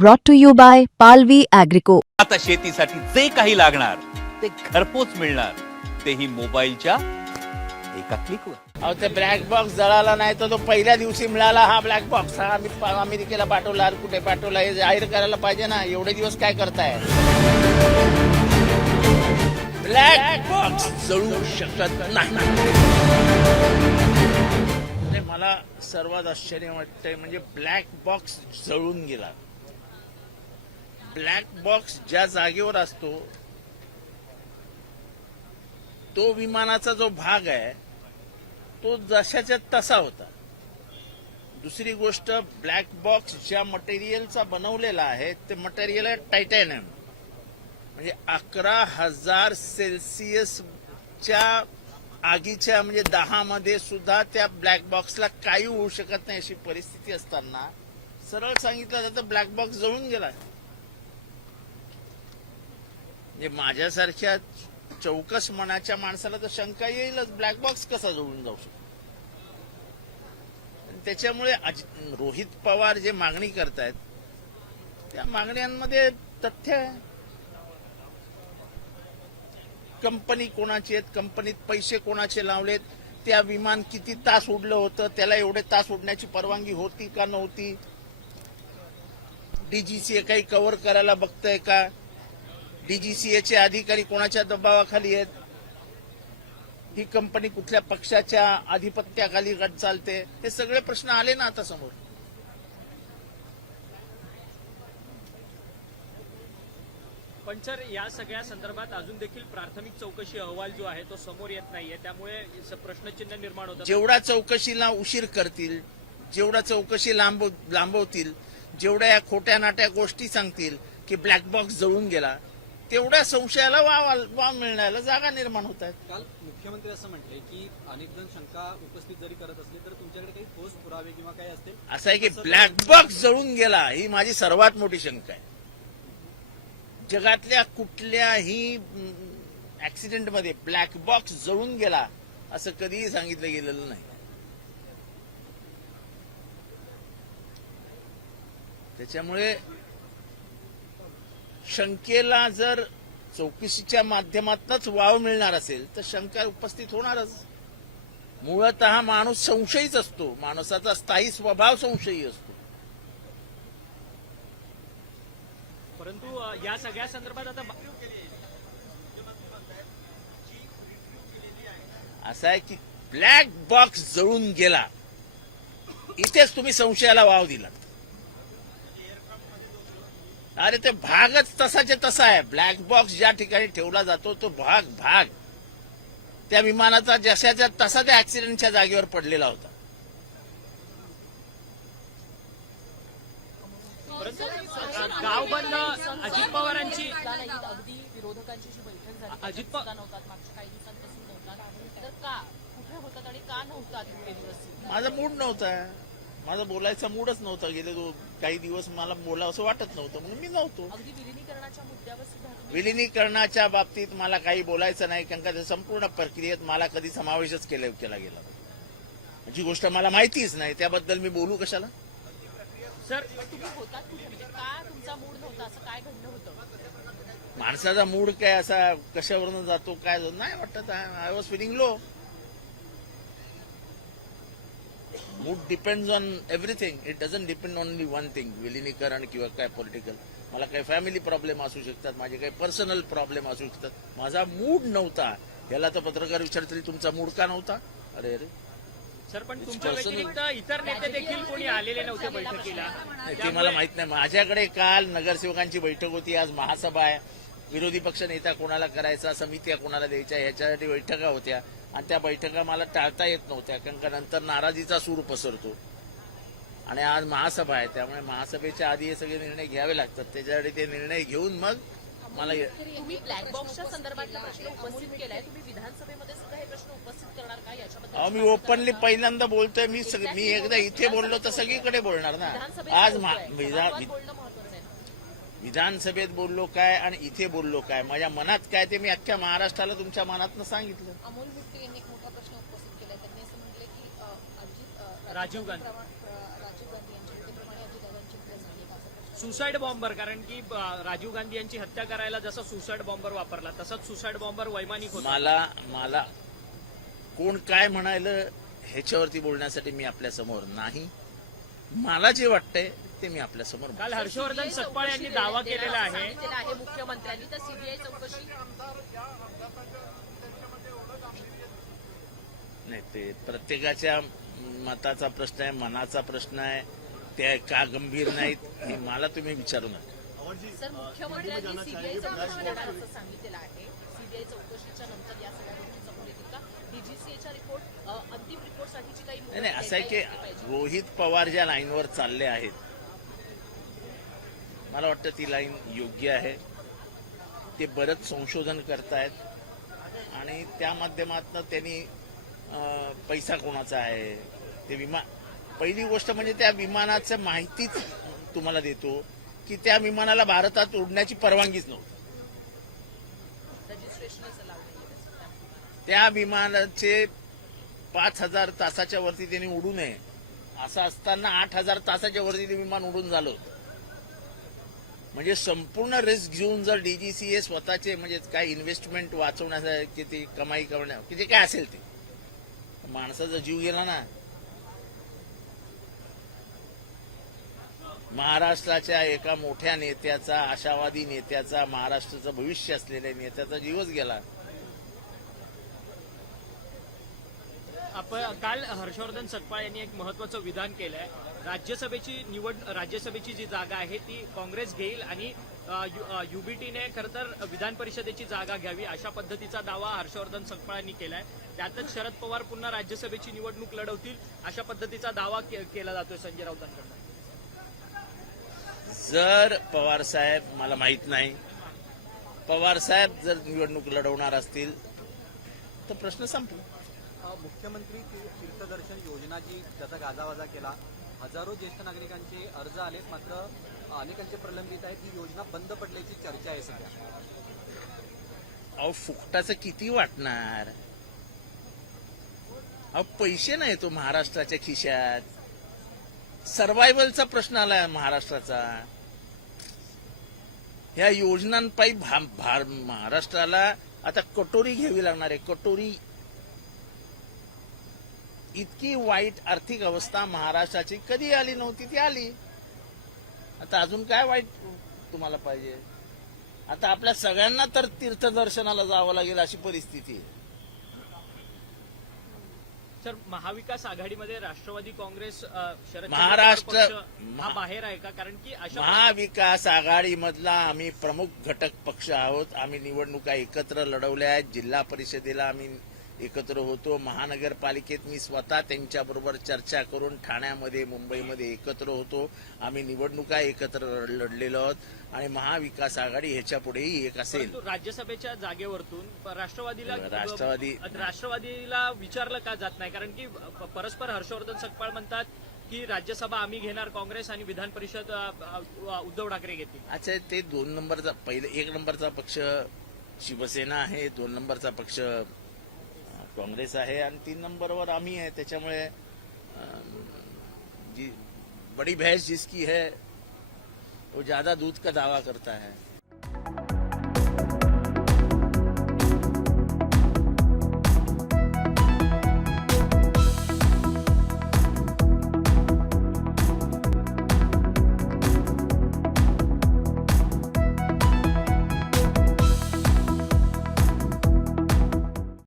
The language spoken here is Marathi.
brought to you by Palvi Agrico. आता शेतीसाठी जे काही लागणार ते घरपोच मिळणार, तेही मोबाईलच्या एका क्लिकवर. अहो ते ब्लॅक बॉक्स जळाला नाही तर तो पहिल्या दिवशी मिळाला हा ब्लॅक बॉक्स. हा आम्ही अमेरिकेला पाठवला, कुठे पाठवला हे जाहीर करायला पाहिजे ना. एवढे दिवस काय करताय? ब्लॅक बॉक्स जळू शकत नाही. मला सर्वात आश्चर्य वाटतंय म्हणजे ब्लॅक बॉक्स जळून गेला. ब्लॅक बॉक्स ज्या जागेवर असतो तो विमानाचा जो भाग आहे तो जशाच्या तसा होता. दुसरी गोष्ट, ब्लॅक बॉक्स ज्या मटेरियलचा बनवलेला आहे ते मटेरियल आहे टायटॅनियम. म्हणजे 11,000 सेल्सिअसच्या आगीच्या म्हणजे 10 मध्ये सुद्धा त्या ब्लॅक बॉक्सला काही होऊ शकत नाही अशी परिस्थिती असताना सरळ सांगितलं जातं ब्लॅक बॉक्स जळून गेला. म्हणजे माझ्यासारख्या चौकस मनाच्या माणसाला तर शंका येईलच, ब्लॅक बॉक्स कसा जळून जाऊ शकतो. त्याच्यामुळे रोहित पवार जे मागणी करतायत त्या मागण्यांमध्ये तथ्य आहे. कंपनी कोणाची आहेत, कंपनीत पैसे कोणाचे लावलेत, त्या विमान किती तास उडलं होतं, त्याला एवढे तास उडण्याची परवानगी होती का नव्हती, डीजीसीए काही कव्हर करायला बघतंय का, डीजीसीएचे अधिकारी कोणाच्या दबावाखाली आहेत, ही कंपनी कुठल्या पक्षाच्या आधिपत्याखाली चालते, हे सगळे प्रश्न आले ना आता समोर. पण सर या सगळ्या संदर्भात अजून देखील प्राथमिक चौकशी अहवाल जो आहे तो समोर येत नाहीये, त्यामुळे प्रश्नचिन्ह निर्माण होतं. जेवढा चौकशीला उशीर करतील, जेवढा चौकशी लांबवतील, जेवढ्या या खोट्या नाट्या गोष्टी सांगतील की ब्लॅक बॉक्स जळून गेला, तेवढ्या संशयाला वाव मिळण्याला जागा निर्माण होत आहेत. काल मुख्यमंत्री असं म्हटले की अनेक जण शंका उपस्थित जरी करत असले तर तुमच्याकडे काही ठोस पुरावे किंवा काही असतील. असं आहे की ब्लॅक बॉक्स जळून गेला ही माझी सर्वात मोठी शंका आहे. जगातल्या कुठल्याही ऍक्सिडेंटमध्ये ब्लॅक बॉक्स जळून गेला असं कधीही सांगितलं गेलेलं नाही. त्याच्यामुळे शंकेला जर चौकशीच्या माध्यमातूनच वाव मिळणार असेल तर शंका उपस्थित होणारच. मूळतः माणूस संशयीच असतो, माणसाचा स्थायी स्वभाव संशयी असतो. परंतु या सगळ्या संदर्भात आता असं आहे की ब्लॅक बॉक्स जळून गेला इथेच तुम्ही संशयाला वाव दिला. अरे ते भागच तसाचे तसा आहे. ब्लॅक बॉक्स ज्या ठिकाणी ठेवला जातो तो भाग त्या विमानाचा जशाच्या तसा त्या ऍक्सिडेंटच्या जागेवर पडलेला होता. गाव बंद अजित पवारांची अगदी विरोधकांची जी बैठक झाली अजित नव्हतात मागच्या काही दिवसांपासून नव्हतात, तर का कुठे होतात आणि का नव्हतात इतके दिवस? माझा मूड नव्हता, माझा बोलायचा मूडच नव्हता. गेले काही दिवस मला बोलावं असं वाटत नव्हतं म्हणून मी नव्हतो. अगदी विलिनीकरणाच्या मुद्द्यावर सुद्धा तुम्ही विलिनीकरणाच्या बाबतीत मला काही बोलायचं नाही, कारण का त्या संपूर्ण प्रक्रियेत मला कधी समावेशच केला गेला. जी गोष्ट मला माहितीच नाही त्याबद्दल मी बोलू कशाला. सर तुम्ही होतात कुठे, म्हणजे का तुमचा मूड नव्हता, असं काय घडलं होतं? माणसाचा मूड काय असा कशावरून जातो काय नाही वाटत. I was feeling low. Mood depends on everything. It doesn't depend only one thing, विलिनीकरण किंवा काय पॉलिटिकल. मला काही फॅमिली प्रॉब्लेम असू शकतात, माझे काही पर्सनल प्रॉब्लेम असू शकतात. माझा मूड नव्हता. याला तर पत्रकार विचारतील तुमचा मूड का नव्हता. अरे सर पण तुमच्या व्यतिरिक्त इतर नेते देखील कोणी आलेले नव्हते बैठकीला. ते मला माहित नाही. माझ्याकडे काल नगरसेवकांची बैठक होती, आज महासभा आहे. विरोधी पक्ष नेता कोणाला करायचा, समित्या कोणाला द्यायच्या, ह्याच्यासाठी बैठका होत्या आणि त्या बैठका मला टाळता येत नव्हत्या, कारण का नंतर नाराजीचा सूर पसरतो. आणि आज महासभा आहे, त्यामुळे महासभेच्या आधी हे सगळे निर्णय घ्यावे लागतात. त्याच्यासाठी ते निर्णय घेऊन मग मला तुम्ही ब्लॅक बॉक्सच्या संदर्भातला प्रश्न उपस्थित केलाय, तुम्ही विधानसभेमध्ये सुद्धा हे प्रश्न उपस्थित करणार का याच्याबद्दल? मी ओपनली पहिल्यांदा बोलतोय. मी एकदा इथे बोललो तर सगळीकडे बोलणार ना. आज विधानसभेत बोललो काय आणि इथे बोललो काय, माझ्या मनात काय ते मी अख्ख्या महाराष्ट्राला तुमच्या मनातनं सांगितलं. अमोल मित्तल यांनी एक मोठा प्रश्न उपस्थित केलाय. त्यांनी असं म्हटलं की राजीव गांधी यांच्या भेटीप्रमाणे अजितदादांची भेट झाली का, असा प्रश्न सुसाईड बॉम्बर, कारण की राजीव गांधी यांची हत्या करायला जसा सुसाईड बॉम्बर वापरला तसाच सुसाईड बॉम्बर वैमानिक होता. मला कोण काय म्हणायलं ह्याच्यावरती बोलण्यासाठी मी आपल्या समोर नाही. मला जे वाटतंय ते मी आपल्या समोर काल हर्षवर्धन सपकाळ यांनी दावा केलेला आहे. सांगितलेलं आहे मुख्यमंत्र्यांनी, तर सीबीआय चौकशी. नाही, ते प्रत्येकाच्या मताचा प्रश्न आहे, मनाचा प्रश्न आहे. ते का गंभीर नाहीत हे मला तुम्ही विचारू नका. सर, मुख्यमंत्र्यांनी सीबीआय चौकशी करणार असं सांगितलेलं आहे. सीबीआय चौकशीच्या नंतर या सगळ्या गोष्टी समोर येतील का? डीजीसीएच्या रिपोर्ट, अंतिम रिपोर्टसाठीची काही मुदत नाही, असं आहे की deadline दिली पाहिजे. रोहित पवार ज्या लाईनवर चालले आहेत, मला वाटतं ती लाईन योग्य आहे. ते बरंच संशोधन करतायत आणि त्या माध्यमातून त्यांनी पैसा कोणाचा आहे ते पहिली गोष्ट म्हणजे त्या विमानाचं माहितीच तुम्हाला देतो की त्या विमानाला भारतात उडण्याची परवानगीच नव्हती. रजिस्ट्रेशनच allowed नाहीये. त्या विमानाचे 5,000 तासाच्या वरती त्यांनी उडू नये असं असताना 8,000 तासाच्या वरती ते विमान उडून झालं होतं. म्हणजे संपूर्ण रिस्क घेऊन जर डीजीसीए स्वतःचे म्हणजे काय इन्व्हेस्टमेंट वाचवण्यासाठी किती कमाई करण्या किती काय असेल ते माणसाचा जीव गेला ना. महाराष्ट्राच्या एका मोठ्या नेत्याचा, आशावादी नेत्याचा, महाराष्ट्राचं भविष्य असलेल्या नेत्याचा जीवच गेला. काल हर्षवर्धन सपकाळ यांनी एक महत्वाचं विधान केलंय. राज्यसभेची जी जागा आहे ती काँग्रेस घेईल आणि युबीटीने खरं तर विधान परिषदेची जागा घ्यावी अशा पद्धतीचा दावा हर्षवर्धन सपकाळ यांनी केलाय. त्यातच शरद पवार पुन्हा राज्यसभेची निवडणूक लढवतील अशा पद्धतीचा दावा केला जातोय संजय राऊतांकडून. जर पवार साहेब, मला माहित नाही, पवार साहेब जर निवडणूक लढवणार असतील तर प्रश्न संपला. मुख्यमंत्री तीर्थदर्शन योजना जी त्याचा गाजावाजा केला, हजारो ज्येष्ठ नागरिकांचे अर्ज आलेत, मात्र अनेकांचे प्रलंबित आहेत. ही योजना बंद पडल्याची चर्चा आहे सध्या. अहो, फुकटाचं किती वाटणार? अहो, पैसे नाही तो महाराष्ट्राच्या खिशात. सर्व्हायव्हलचा प्रश्न आलाय महाराष्ट्राचा. ह्या योजनांपायी महाराष्ट्राला आता कटोरी घ्यावी लागणार आहे. कटोरी. इतकी वाईट आर्थिक अवस्था महाराष्ट्राची कधी आली नव्हती, ती आली. आता अजून काय वाईट तुम्हाला पाहिजे? आता आपल्या सगळ्यांना तर तीर्थदर्शनाला जावं लागेल अशी परिस्थिती आहे. सर, महाविकास आघाडीमध्ये राष्ट्रवादी काँग्रेस, शरद महाराष्ट्र- पवार पक्ष हा बाहेर आहे का? कारण की अशा महाविकास आघाडीमधला आम्ही प्रमुख घटक पक्ष आहोत. आम्ही निवडणुका एकत्र लढवल्या आहेत. जिल्हा परिषदेला आम्ही एकत्र होतो. महानगरपालिकेत मी स्वतः त्यांच्याबरोबर चर्चा करून ठाण्यामध्ये, मुंबईमध्ये एकत्र होतो. आम्ही निवडणुका एकत्र लढलेलो आहोत आणि महाविकास आघाडी ह्याच्या पुढेही एक असेल. परंतु राज्यसभेच्या जागेवरतून राष्ट्रवादी- राष्ट्रवादीला विचारलं का जात नाही? कारण की परस्पर हर्षवर्धन सपकाळ म्हणतात की राज्यसभा आम्ही घेणार काँग्रेस आणि विधान परिषद उद्धव ठाकरे घेतील. अच्छा, ते 2 नंबरचा, पहिले 1 नंबरचा पक्ष शिवसेना आहे, 2 नंबरचा पक्ष काँग्रेस आहे आणि 3 नंबरवर आम्ही आहे. त्याच्यामुळे जी बड़ी भैंस जिसकी है वो ज्यादा दूध का दावा करता है.